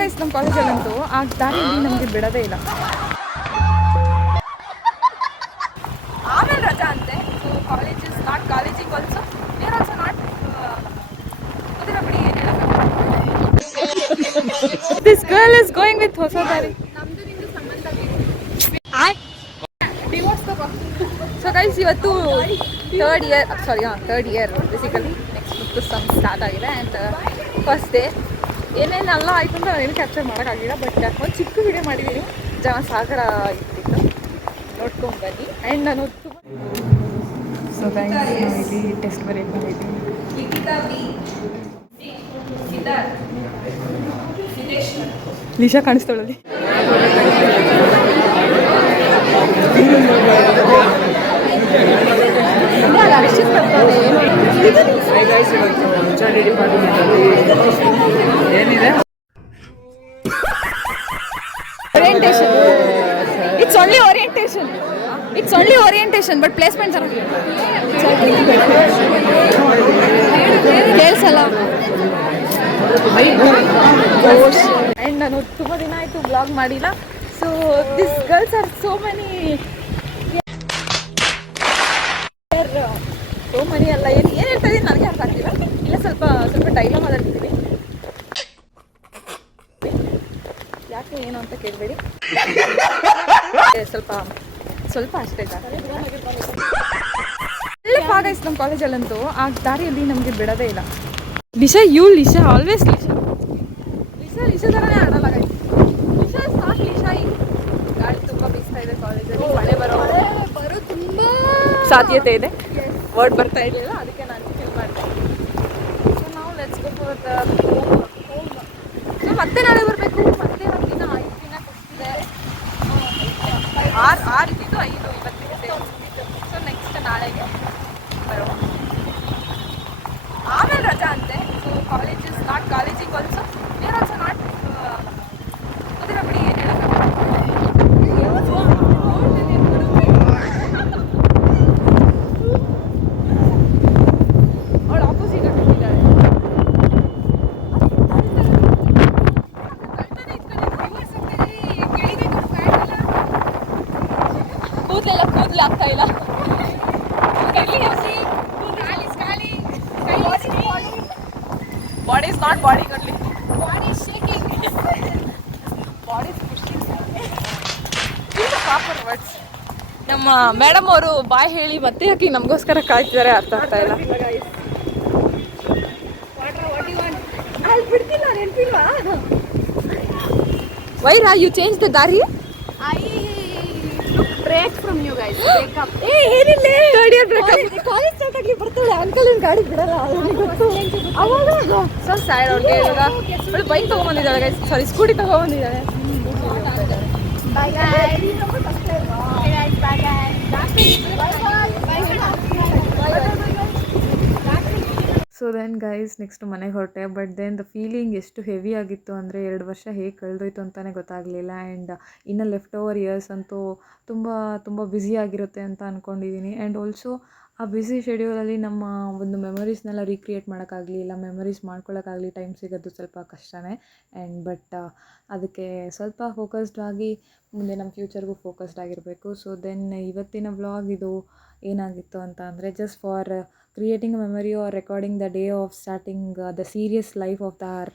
Guys ನಮ್ಮ ಕಾಲೇಜಲ್ಲಂತೂ ಆ ದಾರಿಯಲ್ಲಿ ನಮಗೆ ಬಿಡೋದೇ ಇಲ್ಲ. ಆಮೇಲೆ ರಜಾ ಅಂತೆ. So college is not colleging also, we are also not. ಅದರ ಬಿಡಿ ಏನು ಹೇಳೋದು. This girl is going with ಹೊಸ ದಾರಿ. ನಮ್ದು ನಿಮ್ದು ಸಂಬಂಧ ಡಿವೋರ್ಸ್ ತಗೋ. ಸೊ ಗೈಸ್ ಇವತ್ತು ಥರ್ಡ್ ಇಯರ್ ಬೇಸಿಕಲಿ ನೆಕ್ಸ್ಟ್ ಮುತ್ತು ಸಮ್ ಸ್ಟಾರ್ಟ್ ಆಗಿದೆ. ಆ್ಯಂಡ್ ಫಸ್ಟ್ ಡೇ ಏನೇನೆಲ್ಲ ಆಯಿತು ಅಂತ ನಾನೇನು ಕ್ಯಾಪ್ಚರ್ ಮಾಡೋಕ್ಕಾಗಿಲ್ಲ. ಬಟ್ ಒಂದು ಚಿಕ್ಕ ವಿಡಿಯೋ ಮಾಡಿದ್ದೀನಿ, ಸಾಗರ ಇರ್ತಿತ್ತು, ನೋಡ್ಕೊಂಡು ಬನ್ನಿ. ಆ್ಯಂಡ್ ನಾನು ಸೊ ಗೈಸ್ ಇಲ್ಲಿ ಟೆಸ್ಟ್ ಬರೆಯೋಕೆ ಬಂದಿದ್ದೀನಿ. ಲಿಶಾ ಕಾಣಿಸ್ತಾಳಲ್ಲಿ. It's only orientation, but placements are ಕೇಳಿಸಲ್ಲ. ಆ್ಯಂಡ್ ನಾನು ತುಂಬ ದಿನ ಆಯಿತು ಬ್ಲಾಗ್ ಮಾಡಿಲ್ಲ. So this girls are so many ಅಲ್ಲ, ಏನು ಹೇಳ್ತಾ ಇದ್ದೀನಿ ನನಗೆ ಅರ್ಥ ಆಗ್ತಿಲ್ಲ. ಇಲ್ಲ ಸ್ವಲ್ಪ ಡೈಲಾಗ್ ಮಾತಾಡ್ತಿದ್ದೀನಿ, ಯಾಕೆ ಏನು ಅಂತ ಕೇಳಬೇಡಿ. ಸ್ವಲ್ಪ ಅಷ್ಟೇ ಒಳ್ಳೆ ಗೈಸ್ ನಮ್ಮ ಕಾಲೇಜಲ್ಲಂತೂ ಆ ದಾರಿಯಲ್ಲಿ ನಮಗೆ ಬಿಡೋದೇ ಇಲ್ಲ. ಲಿಶಾ ಆಲ್ವೇಸ್ ಲಿಶಾ ಥರನೇ ಆಡಲ್ಲ ಗೈಸ್. ಲಿಶಾ ಸಾಕು. ಲಿಶಾ ಈ ಗಾಳಿ ತುಂಬ ಬೀಸ್ತಾ ಇದೆ ಕಾಲೇಜಲ್ಲಿ, ಮಳೆ ಬರೋ ತುಂಬ ಸಾಧ್ಯತೆ ಇದೆ. ವರ್ಡ್ ಬರ್ತಾ ಇರಲಿಲ್ಲ, ಅದಕ್ಕೆ ನಾನು ಫೀಲ್ ಮಾಡಿದೆ. ಸೊ ನಾವು let's go for the home. So ಮತ್ತೆ ನಾಳೆ ಬರಬೇಕು. ಮತ್ತೆ ಒಂದು ದಿನ 5 ದಿನ ಕೊಡ್ತಿದೆ. 6 ಇದ್ದಿದ್ದು 5 ಇವತ್ತಿರುತ್ತೆ. ಸೊ ನೆಕ್ಸ್ಟ್ ನಾಳೆಗೆ ಬರೋ. ಆಮೇಲೆ ರಜಾ ಅಂತೆ. So college is not colleging also, we are also not. ಅದರ ಬಿಡಿ ಏನು ಹೇಳೋದು. ಅವಳು ಆಪೋಸಿಟ್ ಆಗಿದ್ದಾಳೆ. ಕೂದಲು ಆಗ್ತಾ ಇಲ್ಲ. ಬಾಡಿ ಇಸ್ ನಾಟ್ ಬಾಡಿ ಕಡ್ಲಿ, body is shaking, body is pushing. ಇದು ಪ್ರಾಪರ್ ವರ್ಡ್ಸ್. ನಮ್ಮ ಮೇಡಮ್ ಅವರು ಬಾಯ್ ಹೇಳಿ ಮತ್ತೆ ಯಾಕೆ ನಮಗೋಸ್ಕರ ಕಾಯ್ತಿದ್ದಾರೆ ಅರ್ಥ ಆಗ್ತಾ ಇಲ್ಲ. ಅಲ್ಲಿ ಬಿಡ್ತಿಲ್ಲ, ನೆನಪಿಲ್ವಾ? ವೈರಾ ಯು ಚೇಂಜ್ ದ ದಾರಿ. Break from you guys. Break up. ಏನಿಲ್ಲ, third year break up. College start ಆಗಿ ಬರ್ತಾಳೆ, ಅಂಕಲ್ ಇನ್ ಗಾಡಿ ಬಿಡಲ್ಲ. ಅವಾಗ ಸೊ ಸ್ಯಾಡ್. ಅವ್ರಿಗೆ ಇವಾಗ ಅವಳು ಬೈಕ್ ತಗೊಂಡ್ಬಂದಿದ್ದಾಳೆ ಗೈಸ್, ಸಾರಿ ಸ್ಕೂಟಿ ತಗೊಂಡ್ಬಂದಿದ್ದಾಳೆ. Bye guys. Bye so then guys next ಮನೆಗೆ ಹೊರಟೆ. ಬಟ್ ದೆನ್ ದ ಫೀಲಿಂಗ್ ಎಷ್ಟು ಹೆವಿ ಆಗಿತ್ತು ಅಂದರೆ 2 ವರ್ಷ ಹೇಗೆ ಕಳೆದೋಯ್ತು ಅಂತಲೇ ಗೊತ್ತಾಗಲಿಲ್ಲ. ಆ್ಯಂಡ್ ಇನ್ನು ಲೆಫ್ಟ್ ಓವರ್ ಇಯರ್ಸ್ ಅಂತೂ ತುಂಬ ಬ್ಯುಸಿಯಾಗಿರುತ್ತೆ ಅಂತ ಅಂದ್ಕೊಂಡಿದ್ದೀನಿ. ಆ್ಯಂಡ್ ಆಲ್ಸೋ ಆ ಬ್ಯುಸಿ ಶೆಡ್ಯೂಲಲ್ಲಿ ನಮ್ಮ ಒಂದು ಮೆಮೊರೀಸ್ನೆಲ್ಲ ರೀಕ್ರಿಯೇಟ್ ಮಾಡೋಕ್ಕಾಗಲಿ, ಇಲ್ಲ ಮೆಮೊರೀಸ್ ಮಾಡ್ಕೊಳ್ಳೋಕ್ಕಾಗಲಿ ಟೈಮ್ ಸಿಗೋದು ಸ್ವಲ್ಪ ಕಷ್ಟನೇ. ಆ್ಯಂಡ್ ಬಟ್ ಅದಕ್ಕೆ ಸ್ವಲ್ಪ ಫೋಕಸ್ಡ್ ಆಗಿ ಮುಂದೆ ನಮ್ಮ ಫ್ಯೂಚರ್ಗೂ ಫೋಕಸ್ಡ್ ಆಗಿರಬೇಕು. ಸೊ ದೆನ್ ಇವತ್ತಿನ ವ್ಲಾಗ್ ಇದು ಏನಾಗಿತ್ತು ಅಂತ ಅಂದರೆ just for creating a memory or recording the day of starting the serious life of our